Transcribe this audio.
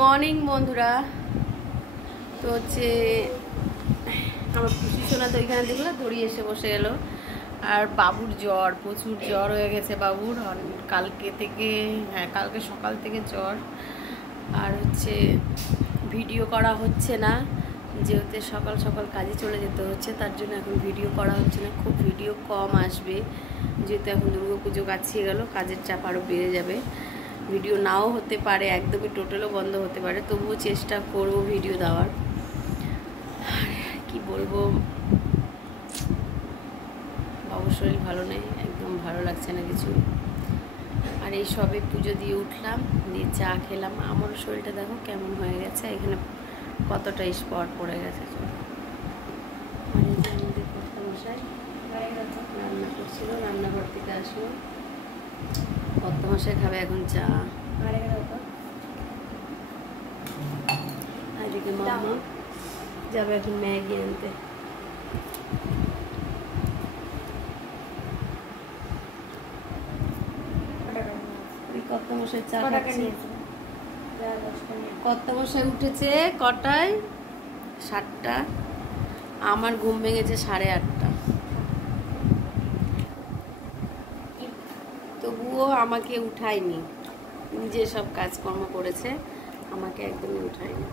Morning বন্ধুরা। তো হচ্ছে আমার খুশি সোনা তো ওইখানে দেখলো দড়িয়ে এসে বসে গেল। আর বাবুর জ্বর, প্রচুর জ্বর হয়ে গেছে বাবুর কালকে থেকে। হ্যাঁ, কালকে সকাল থেকে জ্বর। আর হচ্ছে ভিডিও করা হচ্ছে না, যেহেতু সকাল সকাল কাজে চলে যেতে হচ্ছে, তার জন্য এখন ভিডিও করা হচ্ছে না। খুব ভিডিও কম আসবে, যেহেতু এখন দুর্গাপুজো কাছিয়ে গেল, কাজের চাপ আরও বেড়ে যাবে। ভিডিও নাও হতে পারে, একদমই টোটালও বন্ধ হতে পারে, তবুও চেষ্টা করব ভিডিও দেওয়ার। কি বলবো, বাবুর শরীর ভালো নেই, একদম ভালো লাগছে না কিছু। আর এই সবে পুজো দিয়ে উঠলাম, দিয়ে চা খেলাম। আমারও শরীরটা দেখো কেমন হয়ে গেছে, এখানে কতটা স্পট পড়ে গেছে। আর এই যে আমাদের কর্তামশাই রান্না করছিল, রান্নাঘর থেকে আসলো। কর্তামশাই খাবে এখন চা। এদিকে মামা যাবে এখন ম্যাগি আনতে। কর্তামশাই চা খাচ্ছে। কর্তামশাই উঠেছে কটায়? 7টা। আমার ঘুম ভেঙেছে 8:30। তবুও আমাকে উঠায়নি, নিজে সব কাজকর্ম করেছে, আমাকে একদমই উঠায়নি।